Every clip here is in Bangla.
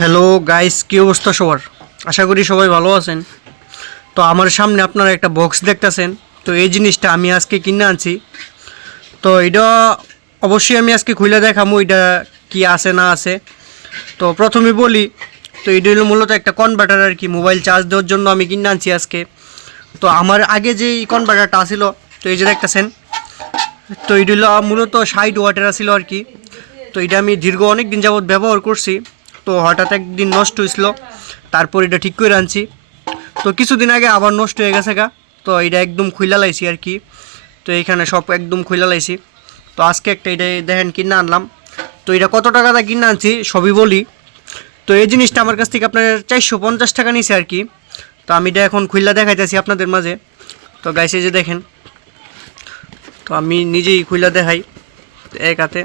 হ্যালো গাইস কী অবস্থা সবার? আশা করি সবাই ভালো আছেন। তো আমার সামনে আপনারা একটা বক্স দেখতেছেন। তো এই জিনিসটা আমি আজকে কিনে আনছি। তো এটা অবশ্যই আমি আজকে খুলে দেখামো, এটা কি আছে না আছে। তো প্রথমে বলি, তো এটা হলো মূলত একটা কনভার্টার আর কি মোবাইল চার্জ দেওয়ার জন্য আমি কিনে আনছি আজকে। তো আমার আগে যে কনভার্টারটা আসিল তো এই যে দেখতেছেন, তো এটা হলো মূলত ষাট ওয়াটের আসিল আর কি। তো এটা আমি দীর্ঘ অনেক দিন যাবৎ ব্যবহার করছি। তো হঠাৎ একদিন নষ্ট হয়েছিল। তারপর এটা ঠিক করে আনছি। তো কিছুদিন আগে আবার নষ্ট হয়ে গেছে গা। তো এটা একদম খুইলা লাইছি আর কি। তো এইখানে সব একদম খুইলা লাইছি। তো আজকে একটা এটা দেখেন কিনে আনলাম। তো এটা কত টাকা দা কিনে আনছি সবই বলি। তো এই জিনিসটা আমার কাছ থেকে আপনার চারশো পঞ্চাশ টাকা নিয়েছে আর কি। তো আমি এটা এখন খুইলা দেখাইতেছি আপনাদের মাঝে। তো গাইছে যে দেখেন। তো আমি নিজেই খুইলা দেখাই। এক হাতে।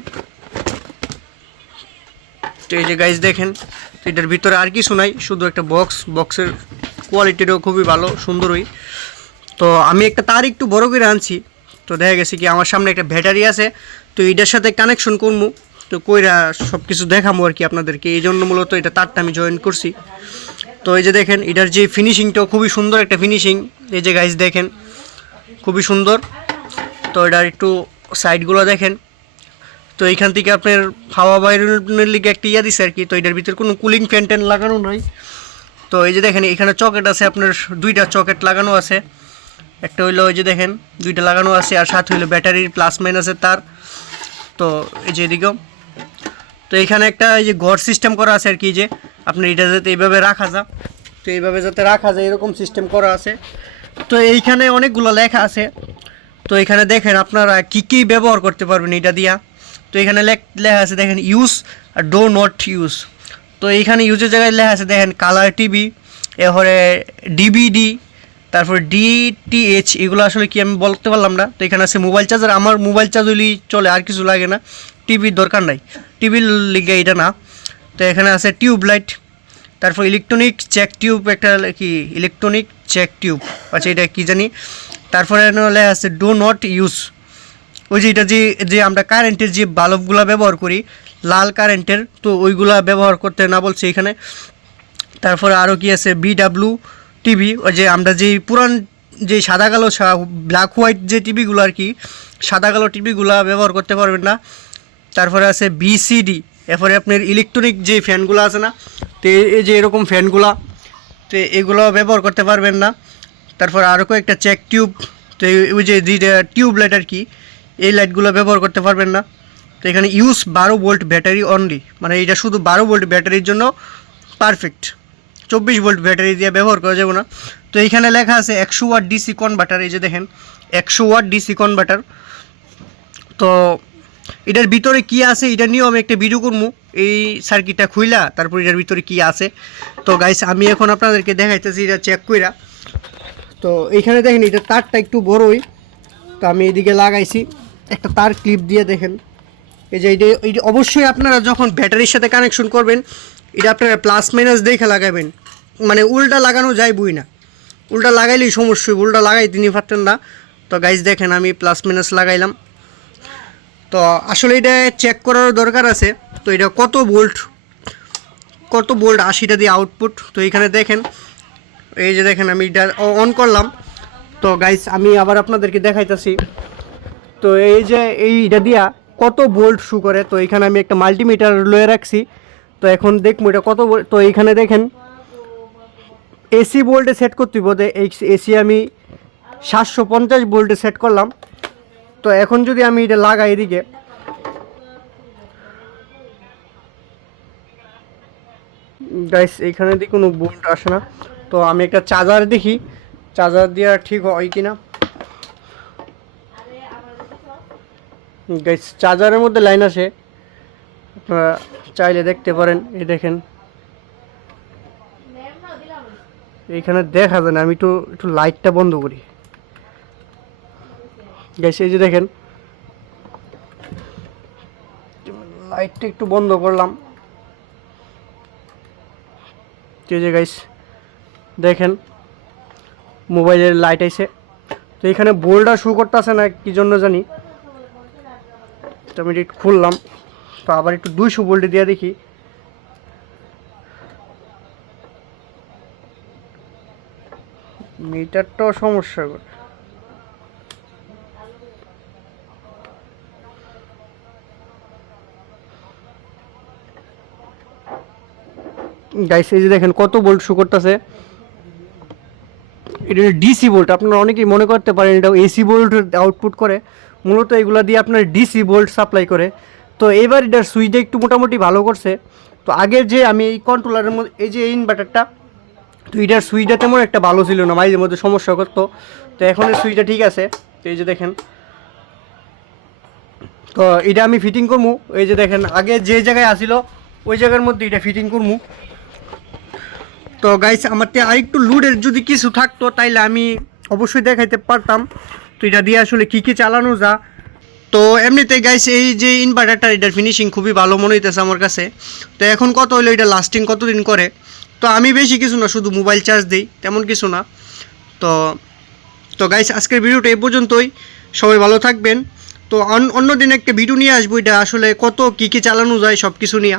তো এই যে গাইজ দেখেন, তো এটার ভিতরে আর কিছু নাই, শুধু একটা বক্স বক্সের কোয়ালিটিটাও খুবই ভালো, সুন্দরই। তো আমি একটা তার একটু বড় করে আনছি, তো দেখা গেছে কি আমার সামনে একটা ব্যাটারি আছে, তো এটার সাথে কানেকশন করব তো কইরা সব কিছু দেখাবো আর কি আপনাদেরকে। এই জন্য মূলত এটা তারটা আমি জয়েন করছি। তো এই যে দেখেন, এটার যে ফিনিশিংটাও খুবই সুন্দর একটা ফিনিশিং এই যে গাইজ দেখেন, খুবই সুন্দর। তো এটার একটু সাইডগুলো দেখেন তো এইখান থেকে আপনার হাওয়া বাইরের লিগে একটা ইয়া দিছে আর কি, তো এটার ভিতরে কোনো কুলিং ফ্যান ট্যান লাগানো নাই। তো এই যে দেখেন, এখানে চকেট আছে, আপনার দুইটা চকেট লাগানো আছে। একটা হইল ওই যে দেখেন, দুইটা লাগানো আছে, আর সাথে হইল ব্যাটারির প্লাস মাইনাসের তার। তো এই যে এদিকেও। তো এখানে একটা এই যে ঘর সিস্টেম করা আছে আর কি যে আপনার এটা যাতে এইভাবে রাখা যায়। তো এইভাবে যাতে রাখা যায়, এরকম সিস্টেম করা আছে। তো এইখানে অনেকগুলো লেখা আছে। তো এখানে দেখেন, আপনারা কী কী ব্যবহার করতে পারবেন এটা দিয়া? তো এখানে লেখ- আছে দেখেন ইউজ আর ডো নট ইউজ তো এইখানে ইউজের জায়গায় লেখা আছে দেখেন কালার টিভি এরপরে ডিবিডি তারপর ডিটিএইচ এগুলো আসলে কি আমি বলতে পারলাম না। তো এখানে আছে মোবাইল চার্জার আমার মোবাইল চার্জ হলেই চলে, আর কিছু লাগে না। টিভির দরকার নাই। টিভির লিগে এটা না। তো এখানে আছে টিউব লাইট তারপর ইলেকট্রনিক চেক টিউব একটা কি ইলেকট্রনিক চেক টিউব আচ্ছা এটা কি জানি। তারপরে লেখা আছে ডো নট ইউজ ওই যে এটা যে যে আমরা কারেন্টের যে বাল্বগুলো ব্যবহার করি, লাল কারেন্টের তো ওইগুলা ব্যবহার করতে না বলছে এখানে। তারপরে আরও কি আছে? বিডাব্লিউ টিভি ওই যে আমরা যে পুরান যে সাদা কালো ব্ল্যাক হোয়াইট যে টিভিগুলো আর কি, সাদা কালো টিভিগুলো ব্যবহার করতে পারবেন না। তারপরে আছে বিসিডি এরপরে আপনার ইলেকট্রনিক যে ফ্যানগুলো আছে না, তো এই- যে এরকম ফ্যানগুলো তো এগুলো ব্যবহার করতে পারবেন না। তারপর আরও কয়েকটা চেক টিউব তো ওই যে টিউব লাইট আর কি এই লাইটগুলো ব্যবহার করতে পারবেন না। তো এখানে ইউজ বারো ভোল্ট ব্যাটারি অনলি মানে এটা শুধু বারো ভোল্ট ব্যাটারির জন্য পারফেক্ট চব্বিশ ভোল্ট ব্যাটারি দিয়ে ব্যবহার করা যাবে না। তো এইখানে লেখা আছে একশো ওয়াট ডিসি কনভার্টার এই যে দেখেন, একশো ওয়াট ডিসি কনভার্টার তো এটার ভিতরে কি আছে এটা নিয়েও আমি একটা ভিডিও করব। এই সার্কিটটা খুইলা, তারপর এটার ভিতরে কি আছে। তো গাইস আমি এখন আপনাদেরকে দেখাইতেছি এটা চেক কইরা। তো এইখানে দেখেন এটা তারটা একটু বড়ই। তো আমি এদিকে লাগাইছি। একটা তার ক্লিপ দিয়ে দেখেন। এই যে এটা এইটা অবশ্যই আপনারা যখন ব্যাটারির সাথে কানেকশন করবেন, এটা আপনারা প্লাস মাইনাস দেখে লাগাবেন। মানে উল্টা লাগানো যায় বই না। উল্টা লাগাইলেই সমস্যা উল্টা লাগাই তিনি পারতেন না। তো গাইজ দেখেন, আমি প্লাস মাইনাস লাগাইলাম। তো আসলে এটা চেক করার দরকার আছে। তো এটা কত ভোল্ট কত ভোল্ট আশিটা দিয়ে আউটপুট তো এখানে দেখেন, এই যে দেখেন, আমি এটা অন করলাম। তো গাইস আমি আবার আপনাদেরকে দেখাইতেছি। তো এই যে এইটা দিয়া কত বোল্ট শু করে? তো এখানে আমি একটা মাল্টিমিটার লয়ে রাখছি। তো এখন দেখব এটা কত তো এইখানে দেখেন এসি বোল্টে সেট করতে বোধে এই এসি আমি সাতশো পঞ্চাশ বোল্টে সেট করলাম। তো এখন যদি আমি এটা লাগাই এদিকে গাইস এইখানে দিয়ে কোনো বোল্ট আসে না। তো আমি একটা চার্জার দেখি। চার্জার দেওয়া ঠিক হয় কি গাইস চার্জারের মধ্যে লাইন আসে। আপনারা চাইলে দেখতে পারেন, এই দেখেন। এইখানে দেখা যায় না, আমি একটু একটু লাইটটা বন্ধ করি। গাইস এই যে দেখেন। লাইটটা একটু বন্ধ করলাম। এই যে গাইস দেখেন। মোবাইলের লাইট আইছে। তো এখানে বোল্ডটা শু করতেছে না, কি জন্য জানি। তো আমি এটা খুললাম। তো আবার একটু দুইশো ভোল্টে দিয়ে দেখি। মিটারটাও সমস্যা করে। গাইস এই যে দেখেন কত বোল্ট শু করতেছে। এটা ডিসি বোল্ট আপনারা অনেকেই মনে করতে পারেন এটা এসি বোল্ট আউটপুট করে। মূলত এগুলা দিয়ে আপনার ডিসি ভোল্ট সাপ্লাই করে। তো এবার এটার সুইচটা একটু মোটামুটি ভালো করছে। তো আগের যে আমি এই কন্ট্রোলারের মধ্যে, এই যে ইনভার্টারটা তো এটার সুইচটা তেমন একটা ভালো ছিল না, মাঝে মধ্যে সমস্যা করতো। তো এখন এর সুইচটা ঠিক আছে। তো এই যে দেখেন। তো এটা আমি ফিটিং করব এই যে দেখেন, আগে যে জায়গায় আসিল ওই জায়গার মধ্যে এটা ফিটিং করব তো গাইস আমার তে আরেকটু লুডের যদি কিছু থাকতো, তাইলে আমি অবশ্যই দেখাইতে পারতাম। তো এটা দিয়ে আসলে কী কী চালানো যা। তো এমনিতে গাইস এই যে ইনভার্টারটা এটার ফিনিশিং খুবই ভালো মনে হইতেছে আমার কাছে। তো এখন কত হলো এটা লাস্টিং কতদিন করে? তো আমি বেশি কিছু না, শুধু মোবাইল চার্জ দিই, তেমন কিছু না। তো তো গাইস আজকের ভিডিওটা এই পর্যন্তই। সবাই ভালো থাকবেন। তো অন্য দিন একটা ভিডিও নিয়ে আসব, এটা আসলে কত, কী কী চালানো যায় সব কিছু নিয়ে।